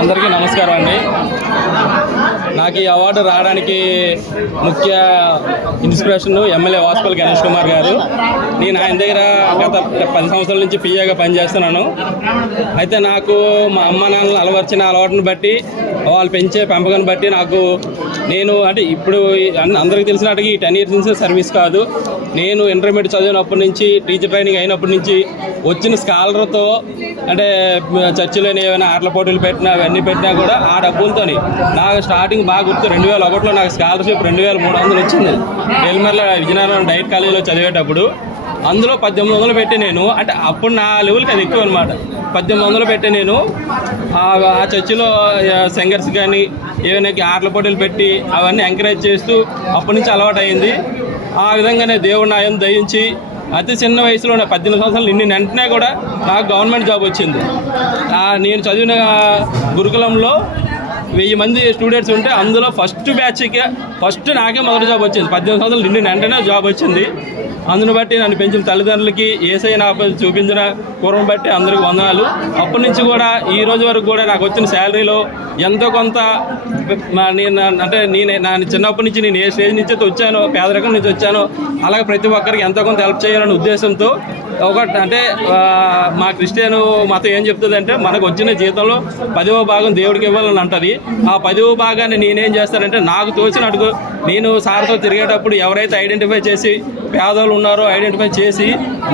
అందరికీ నమస్కారం అండి. నాకు ఈ అవార్డు రావడానికి ముఖ్య ఇన్స్పిరేషన్ ఎమ్మెల్యే వాసుపల్లి గణేష్ కుమార్ గారు. నేను ఆయన దగ్గర గత 10 సంవత్సరాల నుంచి పిఏగా పనిచేస్తున్నాను. అయితే నాకు మా అమ్మ నాన్నలు అలవర్చిన అలవాటును బట్టి, వాళ్ళు పెంచే పెంపకాన్ని బట్టి నేను అంటే ఇప్పుడు అందరికీ తెలిసినట్టుగా ఈ 10 years నుంచి సర్వీస్ కాదు. నేను ఇంటర్మీడియట్ చదివినప్పటి నుంచి, టీచర్ ట్రైనింగ్ అయినప్పటి నుంచి వచ్చిన స్కాలర్తో అంటే చర్చిలోని ఏమైనా ఆటల పోటీలు పెట్టినా అవన్నీ పెట్టినా కూడా ఆ డబ్బులతో నాకు స్టార్టింగ్ బాగా గుర్తు 2001లో నాకు స్కాలర్షిప్ 2300 వచ్చింది. ఎల్మర్ల విజయనగరం డైట్ కాలేజీలో చదివేటప్పుడు. అందులో 1800 పెట్టి నేను, అంటే అప్పుడు నా లెవెల్కి అది ఎక్కువ అనమాట. 1800 పెట్టి నేను ఆ చర్చిలో సింగర్స్ కానీ ఏమైనా ఆటల పోటీలు పెట్టి అవన్నీ ఎంకరేజ్ చేస్తూ అప్పటి నుంచి అలవాటు అయింది. ఆ విధంగానే దేవుడు నాయం దయించి అతి చిన్న వయసులో 18 సంవత్సరాలు నిన్న వెంటనే కూడా నాకు గవర్నమెంట్ జాబ్ వచ్చింది. నేను చదివిన గురుకులంలో 1000 మంది స్టూడెంట్స్ ఉంటే అందులో ఫస్ట్ నాకే మొదటి జాబ్ వచ్చింది. 18 సంవత్సరాలు నిన్న వెంటనే జాబ్ వచ్చింది. అందును బట్టి నన్ను పెంచిన తల్లిదండ్రులకి, ఏసై నా చూపించిన పూర్వం బట్టి అందరికి వందనాలు. అప్పటి నుంచి కూడా ఈ రోజు వరకు కూడా నాకు వచ్చిన శాలరీలో ఎంతో కొంత నా చిన్నప్పటి నుంచి నేను ఏ స్టేజ్ నుంచి వచ్చానో, పేదరికం నుంచి వచ్చానో, అలాగే ప్రతి ఒక్కరికి ఎంతో కొంత హెల్ప్ చేయాలనే ఉద్దేశంతో అంటే మా క్రిస్టియన్ మతం ఏం చెప్తుంది అంటే, మనకు వచ్చిన జీతంలో 10వ భాగం దేవుడికి ఇవ్వాలని అంటుంది. ఆ 10వ భాగాన్ని నేనేం చేస్తానంటే, నాకు తోచినట్టుగా నేను సార్తో తిరిగేటప్పుడు ఎవరైతే ఐడెంటిఫై చేసి పేదలు ఉన్నారో ఐడెంటిఫై చేసి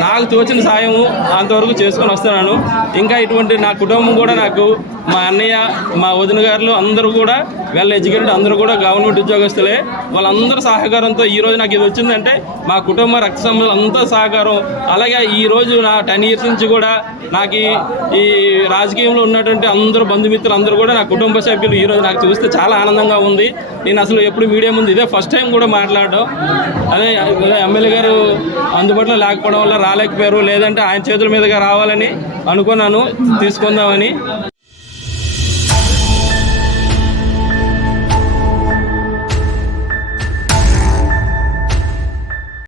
నాకు తోచిన సాయం అంతవరకు చేసుకొని వస్తున్నాను. ఇంకా ఇటువంటి నా కుటుంబం కూడా, నాకు మా అన్నయ్య, మా వదిన గారులు అందరూ కూడా వెల్ ఎడ్యుకేటెడ్, అందరూ కూడా గవర్నమెంట్ ఉద్యోగస్తులే. వాళ్ళందరూ సహకారంతో ఈరోజు నాకు ఇది వచ్చిందంటే మా కుటుంబ రక్త సంబంధాలు అంతా సహకారం. అలాగే ఈరోజు నా 10 years నుంచి కూడా నాకు ఈ రాజకీయంలో ఉన్నటువంటి అందరూ బంధుమిత్రులు అందరూ కూడా నా కుటుంబ సభ్యులు ఈరోజు నాకు చూస్తే చాలా ఆనందంగా ఉంది. నేను అసలు ఎప్పుడు మీడియా ముందు ఇదే ఫస్ట్ టైం కూడా మాట్లాడడం. అదే ఎమ్మెల్యే గారు అందుబాటులో లేకపోవడం వల్ల రాలేకపోయారు, లేదంటే ఆయన చేతుల మీదుగా రావాలని అనుకున్నాను, తీసుకుందామని.